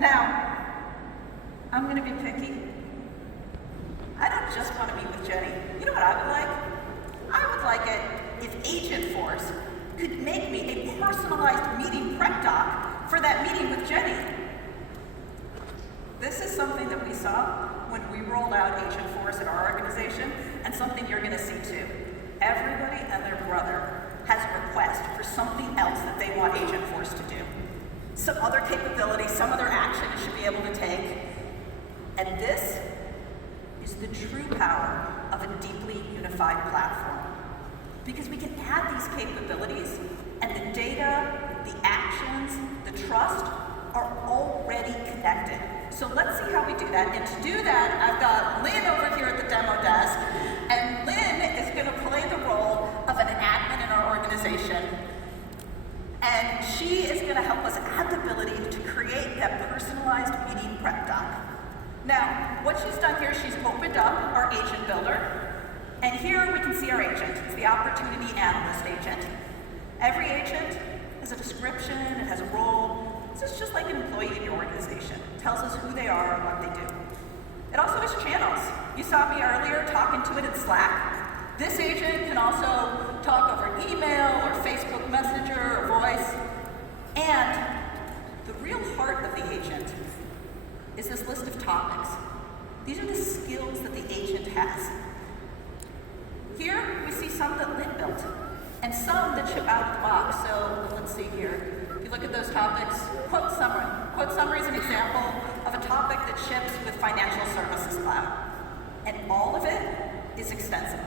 Now, I'm gonna be picky. I don't just want to meet with Jenny. You know what I would like? I would like it if Agentforce could make me a personalized meeting prep doc for that meeting with Jenny. This is something that we saw when we rolled out Agentforce at our organization, and something you're gonna see too. Everybody and their brother has a request for something else that they want Agentforce to do. Some other capability, some other action you should be able to take. And this is the true power of a deeply unified platform. Because we can add these capabilities, and the data, the actions, the trust are already connected. So let's see how we do that. And to do that, I've got Lynn over here at the demo desk, and Lynn is going to play the role of an admin in our organization. And she is going to help us add the ability to create that personalized meeting prep doc. Now, what she's done here, she's opened up our agent builder, and here we can see our agent. It's the opportunity analyst agent. Every agent has a description, it has a role. This is just like an employee in your organization. It tells us who they are and what they do. It also has channels. You saw me earlier talking to it in Slack. This agent can also talk over email or Facebook Messenger or voice. And the real heart of the agent is this list of topics. These are the skills that the agent has. Here we see some that Lynn built, and some that ship out of the box. So let's see here. If you look at those topics, quote summary. Quote summary is an example of a topic that ships with Financial Services Cloud. And all of it is extensible.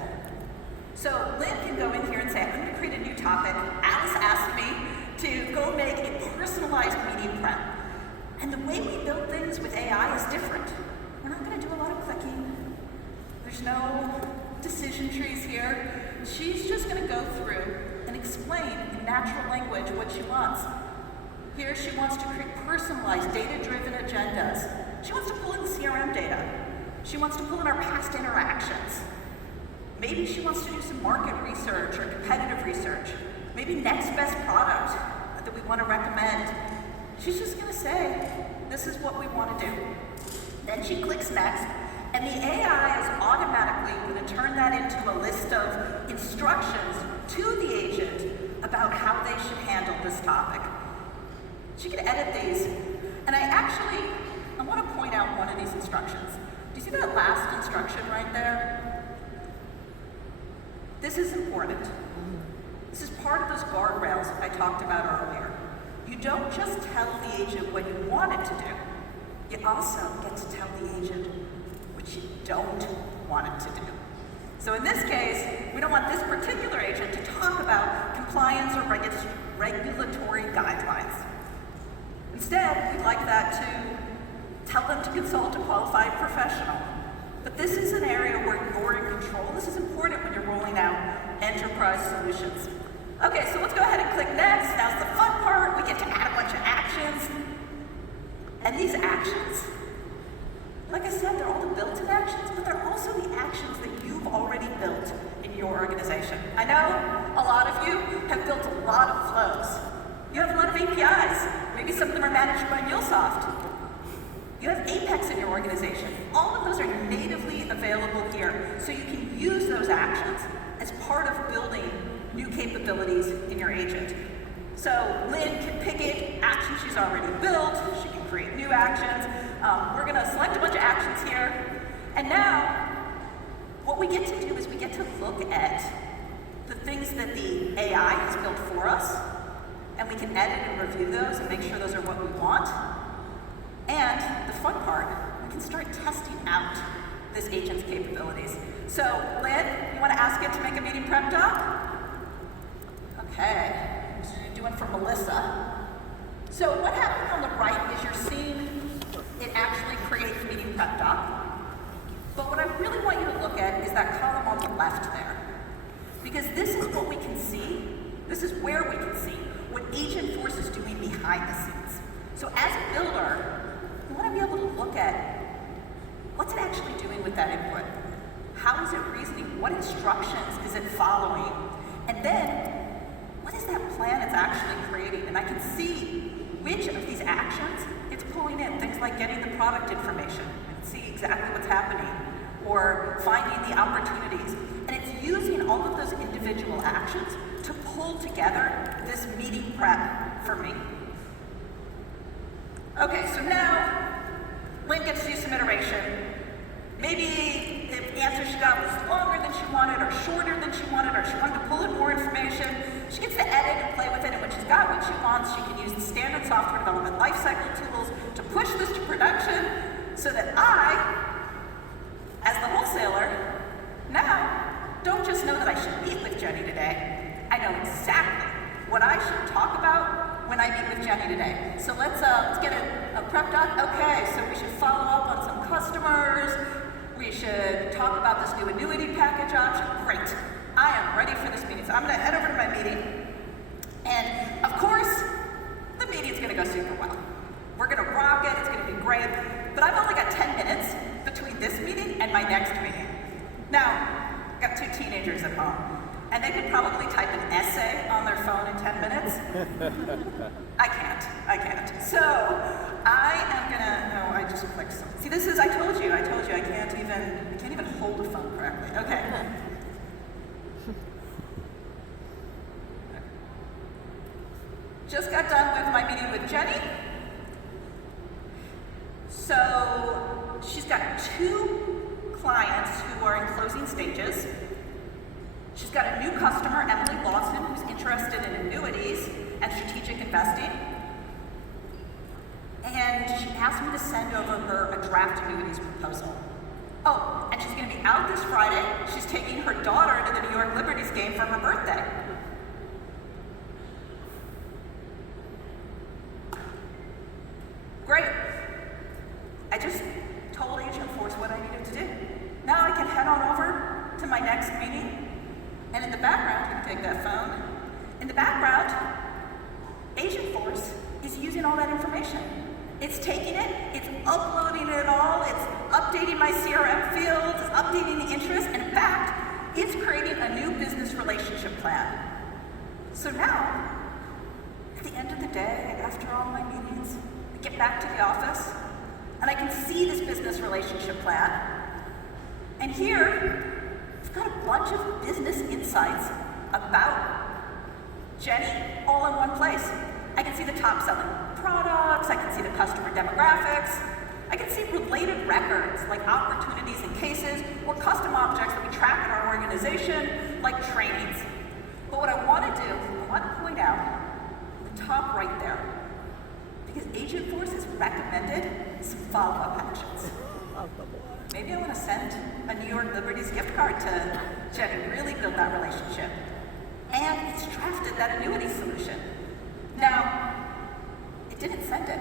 So Lynn can go in here and say, I'm going to create a new topic. Alice asked me to go make a personalized meeting prep. And the way we build things with AI is different. We're not going to do a lot of clicking. There's no decision trees here. She's just going to go through and explain in natural language what she wants. Here she wants to create personalized, data-driven agendas. She wants to pull in the CRM data. She wants to pull in our past interactions. Maybe she wants to do some market research or competitive research. Maybe next best product that we want to recommend. She's just going to say, this is what we want to do. Then she clicks next, and the AI is automatically going to turn that into a list of instructions to the agent about how they should handle this topic. She can edit these, and I want to point out one of these instructions. Do you see that last instruction right there? This is important. This is part of those guardrails I talked about earlier. You don't just tell the agent what you want it to do. You also get to tell the agent what you don't want it to do. So in this case, we don't want this particular agent to talk about compliance or regulatory guidelines. Instead, we'd like that to tell them to consult a qualified professional. But this is an area where you're in control. This is important when you're rolling out enterprise solutions. Okay, so let's go ahead and click next. Now's the fun part. We get to add a bunch of actions. And these actions, like I said, they're all the built-in actions, but they're also the actions that you've already built in your organization. I know a lot of you have built a lot of flows. You have a lot of APIs. Maybe some of them are managed by MuleSoft. You have Apex in your organization. All of those are natively available here, so you can use those actions as part of building new capabilities in your agent. So Lynn can pick an action she's already built. She can create new actions. We're going to select a bunch of actions here. And now, what we get to do is we get to look at the things that the AI has built for us, and we can edit and review those and make sure those are what we want. And the fun part, we can start testing out this agent's capabilities. So, Lynn, you want to ask it to make a meeting prep doc? Okay, I'm doing for Melissa. So what happens on the right is you're seeing it actually create the meeting prep doc. But what I really want you to look at is that column on the left there. Because this is what we can see. This is where we can see what Agentforce is doing behind the scenes. So as a builder, you want to be able to look at what's it actually doing with that input? How is it reasoning? What instructions is it following? And then, what is that plan it's actually creating? And I can see which of these actions it's pulling in. Things like getting the product information and see exactly what's happening, or finding the opportunities. And it's using all of those individual actions to pull together this meeting prep for me. Okay, so now Lynn gets to do some iteration. Maybe the answer she got was longer than she wanted, or shorter than she wanted, or she wanted to pull in more information. She gets to edit and play with it, and when she's got what she wants, she can use the standard software development lifecycle tools to push this to production, so that I, as the wholesaler, now don't just know that I should meet with Jenny today, I know exactly what I should talk about when I meet with Jenny today. So let's get a prep doc. Okay, so we should follow up on some customers. We should talk about this new annuity package option. Great. I am ready for this meeting. So I'm going to head over to my meeting. And of course, the meeting's going to go super well. We're going to rock it. It's going to be great. But I've only got 10 minutes between this meeting and my next meeting. Now, I've got 2 teenagers at home, and they could probably type an essay on their phone in 10 minutes. I can't. So I am gonna, no, I just clicked something. See, this is, I told you, I can't even hold a phone correctly. Okay. Just got done with my meeting with Jenny. So she's got 2 clients who are in closing stages. She's got a new customer, Emily Lawson, who's interested in annuities and strategic investing. And she asked me to send over her a draft annuities proposal. Oh, and she's going to be out this Friday. She's taking her daughter to the New York Liberties game for her birthday. Great. I just told Agentforce what I needed to do. Now I can head on over to my next meeting. And in the background, you can take that phone. In the background, Agentforce is using all that information. It's taking it, it's uploading it all, it's updating my CRM fields, it's updating the interest, and in fact, it's creating a new business relationship plan. So now, at the end of the day, after all my meetings, I get back to the office, and I can see this business relationship plan. And here, I've got a bunch of business insights about Jenny all in one place. I can see the top selling products, I can see the customer demographics, I can see related records like opportunities and cases, or custom objects that we track in our organization, like trainings. But what I want to do, I want to point out the top right there, because Agentforce has recommended some follow-up actions. Maybe I want to send a New York Liberties gift card to Jenny, really build that relationship. And it's drafted that annuity solution. Now, it didn't send it.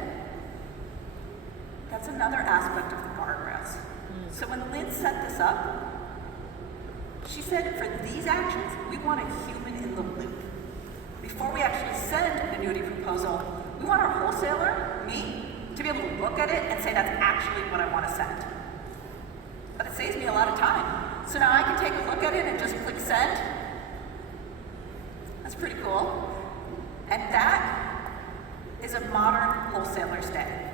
That's another aspect of the guardrails. So when Lynn set this up, she said for these actions, we want a human in the loop. Before we actually send an annuity proposal, we want our wholesaler, me, to be able to look at it and say that's actually what I want to send. But it saves me a lot of time. So now I can take a look at it and just click send. That's pretty cool. And that is a modern wholesaler's day,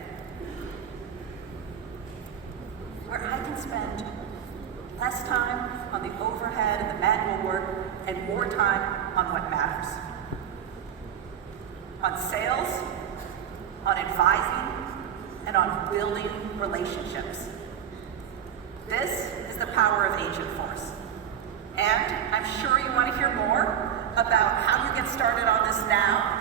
where I can spend less time on the overhead and the manual work and more time on what matters. On sales, on advising, and on building relationships. This is the power of Agentforce. And I'm sure you want to hear more about how you get started on this now